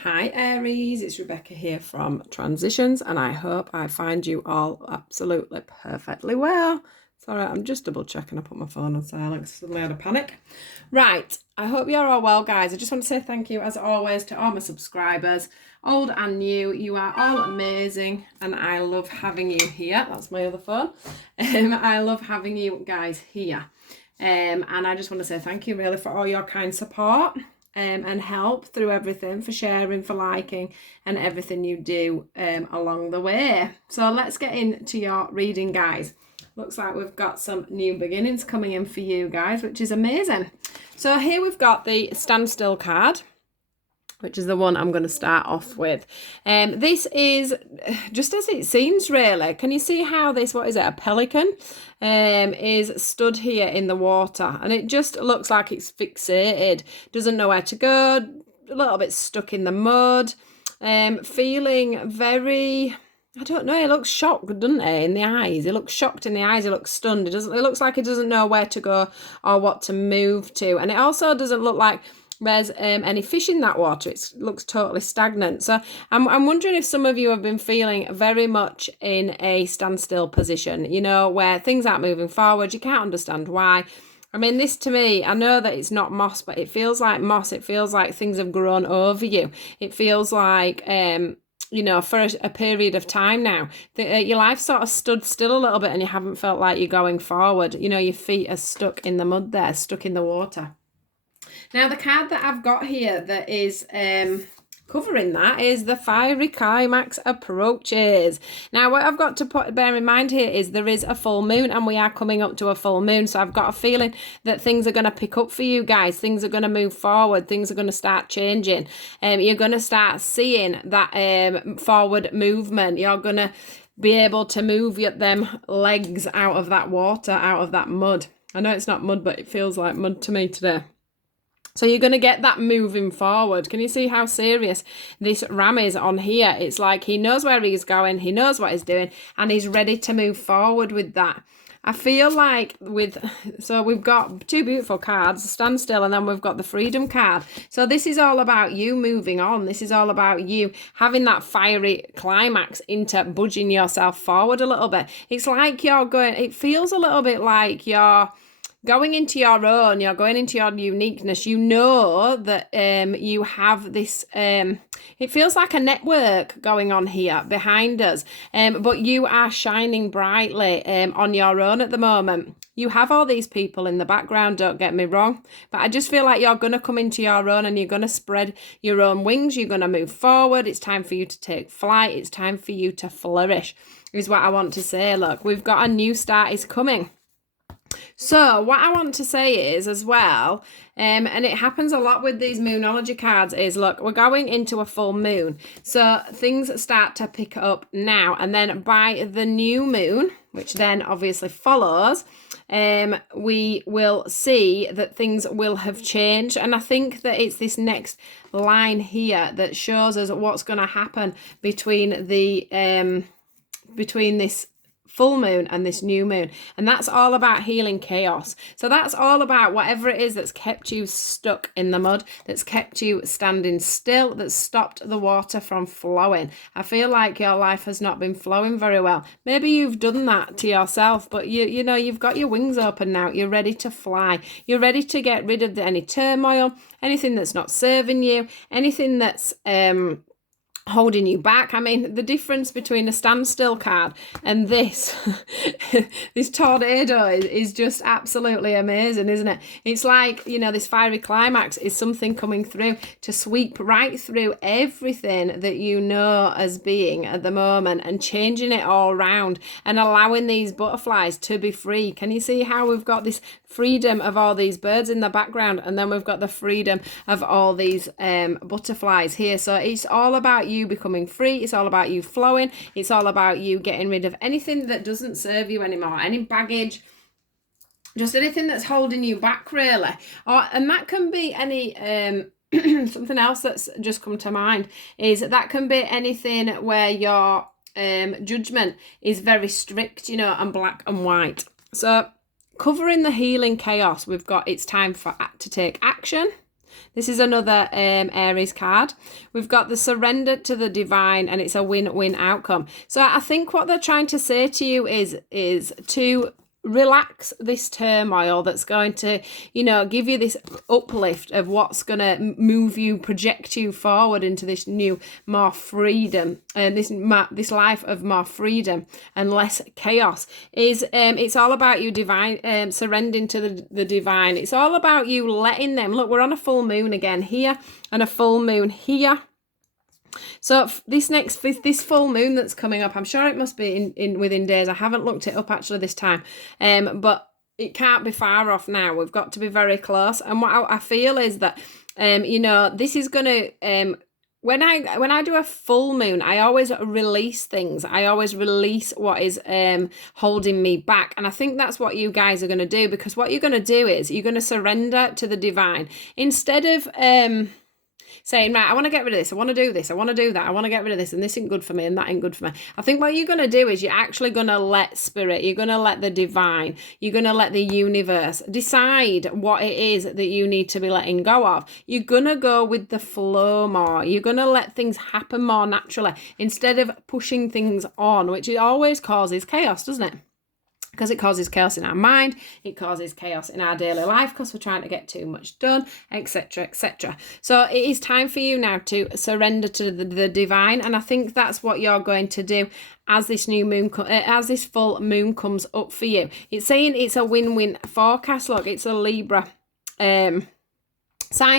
Hi Aries, it's Rebecca here from Transitions, and I hope I find you all absolutely perfectly well. Sorry, I'm just double checking. I put my phone on silent 'cause suddenly I had a panic. Right, I hope you're all well, guys. I just want to say thank you, as always, to all my subscribers, old and new. You are all amazing, and I love having you here. That's my other phone. I love having you guys here. And I just want to say thank you really for all your kind support and help through everything, for sharing, for liking, and everything you do along the way. So let's get into your reading, guys. Looks like we've got some new beginnings coming in for you guys, which is amazing. So here we've got the standstill card, which is the one I'm going to start off with. This is just as it seems, really. Can you see how this, what is it, a pelican, is stood here in the water? And it just looks like it's fixated, doesn't know where to go, a little bit stuck in the mud, feeling very... I don't know, he looks shocked, doesn't he, in the eyes? He looks shocked in the eyes, he looks stunned. It looks like he doesn't know where to go or what to move to. And it also doesn't look like there's any fish in that water. It looks totally stagnant. So I'm wondering if some of you have been feeling very much in a standstill position, you know, where things aren't moving forward. You can't understand why. I mean, this to me, I know that it's not moss, but it feels like moss. It feels like things have grown over you. It feels like... you know, for a period of time now, your life sort of stood still a little bit and you haven't felt like you're going forward. You know, your feet are stuck in the mud there, stuck in the water. Now, the card that I've got here that is covering that is the fiery climax approaches. Now, what I've got to bear in mind here is there is a full moon and we are coming up to a full moon. So I've got a feeling that things are going to pick up for you guys. Things are going to move forward. Things are going to start changing. You're going to start seeing that forward movement. You're going to be able to move them legs out of that water, out of that mud. I know it's not mud, but it feels like mud to me today. So you're going to get that moving forward. Can you see how serious this ram is on here? It's like he knows where he's going, he knows what he's doing, and he's ready to move forward with that. I feel like so we've got two beautiful cards, standstill, and then we've got the freedom card. So this is all about you moving on. This is all about you having that fiery climax into budging yourself forward a little bit. It's like it feels a little bit like you're going into your own, you're going into your uniqueness. You know that you have this, it feels like a network going on here behind us, but you are shining brightly on your own at the moment. You have all these people in the background, don't get me wrong, but I just feel like you're going to come into your own and you're going to spread your own wings. You're going to move forward. It's time for you to take flight. It's time for you to flourish, is what I want to say. Look, we've got a new start is coming. So what I want to say is as well, and it happens a lot with these moonology cards, is look, we're going into a full moon. So things start to pick up now, and then by the new moon, which then obviously follows, we will see that things will have changed. And I think that it's this next line here that shows us what's going to happen between the between this full moon and this new moon, and that's all about healing chaos. So that's all about whatever it is that's kept you stuck in the mud, that's kept you standing still, that's stopped the water from flowing. I feel like your life has not been flowing very well. Maybe you've done that to yourself, but you know you've got your wings open now. You're ready to fly. You're ready to get rid of any turmoil, anything that's not serving you, anything that's holding you back. I mean, the difference between a standstill card and this this tornado is just absolutely amazing, isn't it? It's like, you know, this fiery climax is something coming through to sweep right through everything that you know as being at the moment and changing it all around and allowing these butterflies to be free. Can you see how we've got this freedom of all these birds in the background, and then we've got the freedom of all these butterflies here? So it's all about you becoming free. It's all about you flowing. It's all about you getting rid of anything that doesn't serve you anymore, any baggage, just anything that's holding you back, really. And that can be any something else that's just come to mind is that can be anything where your judgment is very strict, you know, and black and white. So covering the healing chaos, we've got it's time to take action. This is another Aries card. We've got the surrender to the divine, and it's a win-win outcome. So I think what they're trying to say to you is to relax this turmoil that's going to, give you this uplift of what's going to move you, project you forward into this new, more freedom, and this life of more freedom and less chaos. It's all about you divine, surrendering to the divine. It's all about you letting them. Look, we're on a full moon again here and a full moon here. So this full moon that's coming up, I'm sure it must be in within days. I haven't looked it up actually this time, but it can't be far off now. We've got to be very close. And what I feel is that, this is going to, when I do a full moon, I always release things. I always release what is holding me back. And I think that's what you guys are going to do, because what you're going to do is you're going to surrender to the divine instead of saying, right, I want to get rid of this, I want to do this, I want to do that, I want to get rid of this, and this ain't good for me, and that ain't good for me. I think what you're going to do is you're actually going to let spirit, you're going to let the divine, you're going to let the universe decide what it is that you need to be letting go of. You're going to go with the flow more. You're going to let things happen more naturally instead of pushing things on, which it always causes chaos, doesn't it? Because it causes chaos in our mind, it causes chaos in our daily life because we're trying to get too much done, etc., etc. So it is time for you now to surrender to the divine, and I think that's what you're going to do as this new moon, as this full moon comes up for you. It's saying it's a win-win forecast. Look, it's a Libra sign,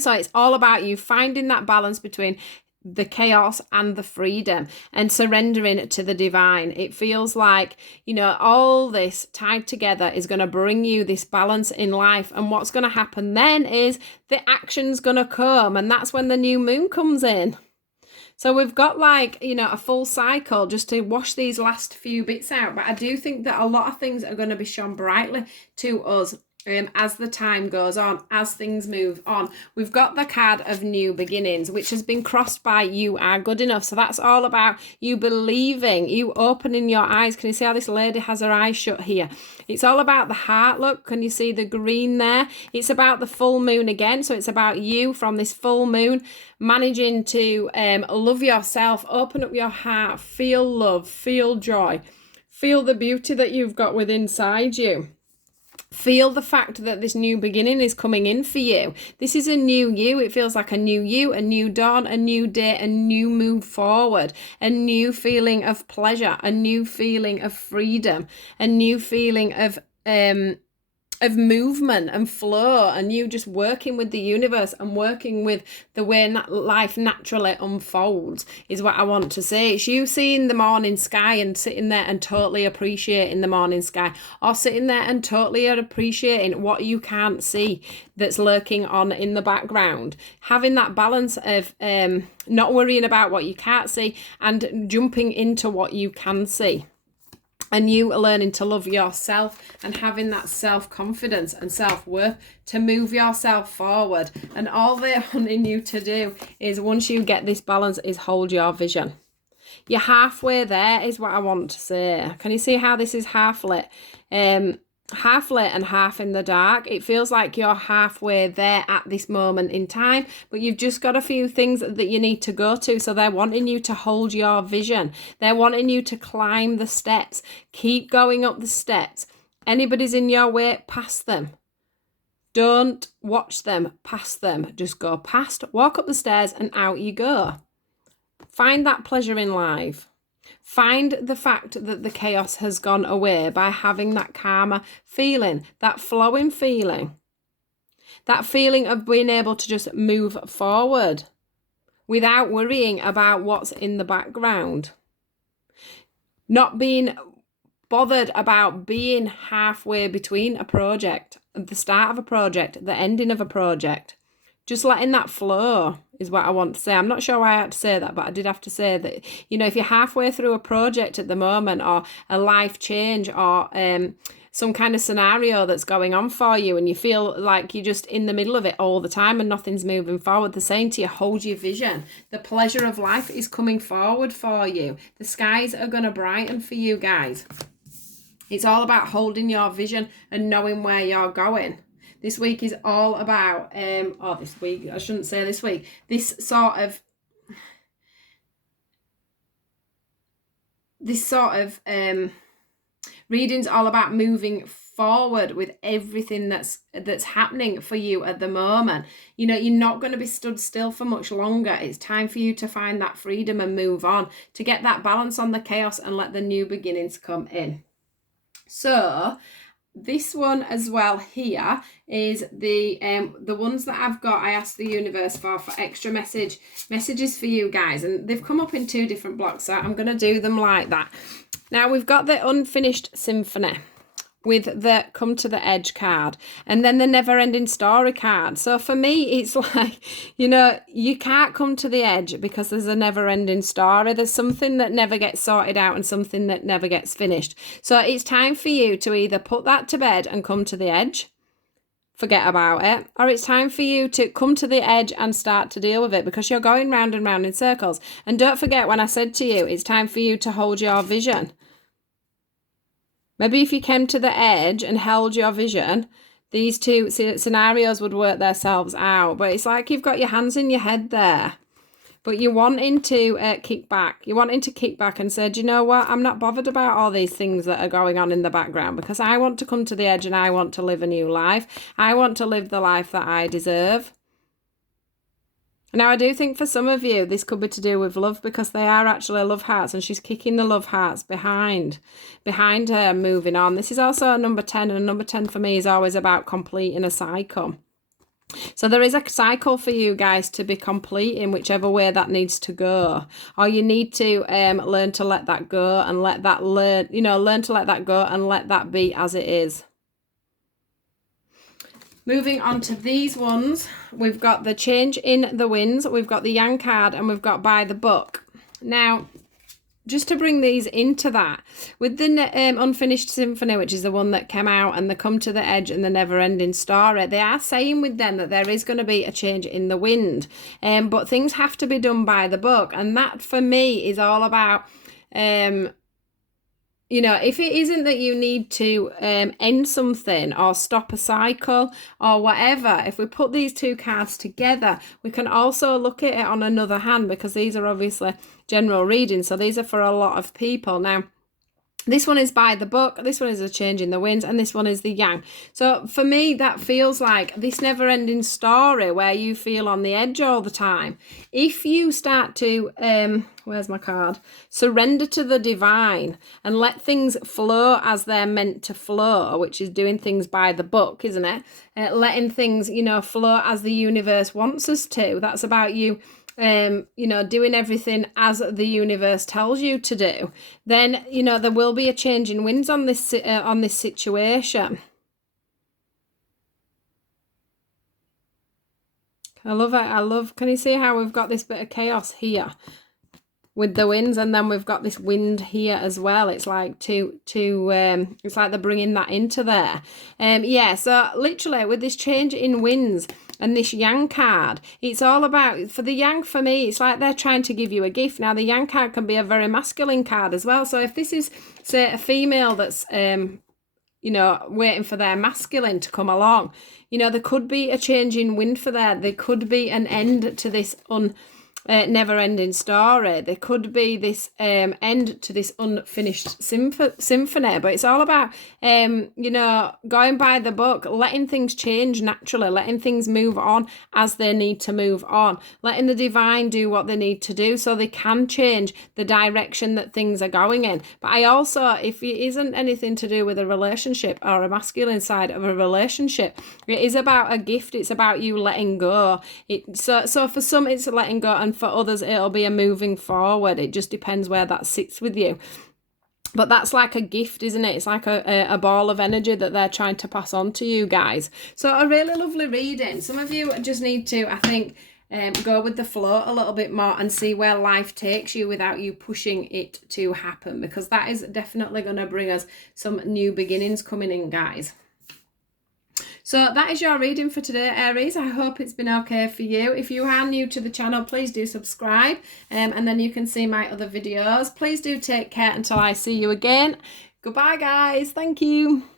so it's all about you finding that balance between the chaos and the freedom and surrendering to the divine. It feels like, all this tied together is going to bring you this balance in life. And what's going to happen then is the action's going to come, and that's when the new moon comes in. So we've got a full cycle just to wash these last few bits out. But I do think that a lot of things are going to be shone brightly to us as the time goes on, as things move on. We've got the card of new beginnings, which has been crossed by you are good enough. So that's all about you believing, you opening your eyes. Can you see how this lady has her eyes shut here? It's all about the heart. Look, can you see the green there? It's about the full moon again. So it's about you from this full moon managing to love yourself, open up your heart, feel love, feel joy, feel the beauty that you've got within inside you. Feel the fact that this new beginning is coming in for you. This is a new you. It feels like a new you, a new dawn, a new day, a new move forward, a new feeling of pleasure, a new feeling of freedom, a new feeling of movement and flow, and you just working with the universe and working with the way life naturally unfolds is what I want to say. It's you seeing the morning sky and sitting there and totally appreciating the morning sky, or sitting there and totally appreciating what you can't see that's lurking on in the background. Having that balance of not worrying about what you can't see and jumping into what you can see. And you are learning to love yourself and having that self-confidence and self-worth to move yourself forward. And all they're wanting you to do is, once you get this balance, is hold your vision. You're halfway there is what I want to say. Can you see how this is half lit? Half lit and half in the dark. It feels like you're halfway there at this moment in time, but you've just got a few things that you need to go to. So they're wanting you to hold your vision. They're wanting you to climb the steps. Keep going up the steps. Anybody's in your way, pass them. Don't watch them, pass them. Just go past, walk up the stairs, and out you go. Find that pleasure in life. Find the fact that the chaos has gone away by having that calmer feeling, that flowing feeling, that feeling of being able to just move forward without worrying about what's in the background. Not being bothered about being halfway between a project, the start of a project, the ending of a project. Just letting that flow is what I want to say. I'm not sure why I had to say that, but I did have to say that, if you're halfway through a project at the moment, or a life change, or some kind of scenario that's going on for you, and you feel like you're just in the middle of it all the time and nothing's moving forward, they're saying to you, hold your vision. The pleasure of life is coming forward for you. The skies are going to brighten for you guys. It's all about holding your vision and knowing where you're going. This week is all about, or this week, I shouldn't say this week, this sort of reading's all about moving forward with everything that's happening for you at the moment. You know, you're not going to be stood still for much longer. It's time for you to find that freedom and move on, to get that balance on the chaos and let the new beginnings come in. So this one as well here is the ones that I've got. I asked the universe for extra messages for you guys, and they've come up in 2 different blocks, so I'm going to do them like that. Now we've got the Unfinished Symphony with the Come to the Edge card, and then the Never Ending Story card. So for me, it's like, you know, you can't come to the edge because there's a never ending story. There's something that never gets sorted out and something that never gets finished. So it's time for you to either put that to bed and come to the edge, forget about it, or it's time for you to come to the edge and start to deal with it, because you're going round and round in circles. And don't forget when I said to you, it's time for you to hold your vision. Maybe if you came to the edge and held your vision, these 2 scenarios would work themselves out. But it's like you've got your hands in your head there. But you're wanting to kick back. You're wanting to kick back and say, do you know what? I'm not bothered about all these things that are going on in the background, because I want to come to the edge and I want to live a new life. I want to live the life that I deserve. Now, I do think for some of you, this could be to do with love, because they are actually love hearts, and she's kicking the love hearts behind her, moving on. This is also a number 10, and a number 10 for me is always about completing a cycle. So there is a cycle for you guys to be complete in whichever way that needs to go, or you need to learn to let that go and learn to let that go and let that be as it is. Moving on to these ones, we've got the Change in the Winds, we've got the Yang card, and we've got By the Book. Now, just to bring these into that, with the Unfinished Symphony, which is the one that came out, and the Come to the Edge and the Never Ending Story, they are saying with them that there is going to be a change in the wind, but things have to be done by the book. And that for me is all about you know, if it isn't that you need to end something or stop a cycle or whatever, if we put these 2 cards together, we can also look at it on another hand, because these are obviously general readings. So these are for a lot of people. Now, this one is By the Book, this one is a Change in the Winds, and this one is the Yang. So for me, that feels like this never-ending story where you feel on the edge all the time. If you start to, where's my card? Surrender to the divine and let things flow as they're meant to flow, which is doing things by the book, isn't it? Letting things, you know, flow as the universe wants us to. That's about you you know, doing everything as the universe tells you to do, then, you know, there will be a change in winds on this situation. I love it. Can you see how we've got this bit of chaos here with the winds, and then we've got this wind here as well? It's like it's like they're bringing that into there. Yeah, so literally with this change in winds and this Yang card, it's all about, for the Yang, for me, it's like they're trying to give you a gift. Now, the Yang card can be a very masculine card as well. So if this is, say, a female that's, you know, waiting for their masculine to come along, you know, there could be a change in wind for that. There could be an end to this never-ending story. There could be this end to this unfinished symphony, but it's all about you know, going by the book, letting things change naturally, letting things move on as they need to move on, letting the divine do what they need to do so they can change the direction that things are going in. But I also, if it isn't anything to do with a relationship or a masculine side of a relationship, it is about a gift. It's about you letting go. So for some it's letting go, and for others it'll be a moving forward. It just depends where that sits with you. But that's like a gift, isn't it? It's like a ball of energy that they're trying to pass on to you guys. So a really lovely reading. Some of you just need to, I think, go with the flow a little bit more and see where life takes you without you pushing it to happen, because that is definitely going to bring us some new beginnings coming in, guys. So that is your reading for today, Aries. I hope it's been okay for you. If you are new to the channel, please do subscribe, and then you can see my other videos. Please do take care until I see you again. Goodbye, guys. Thank you.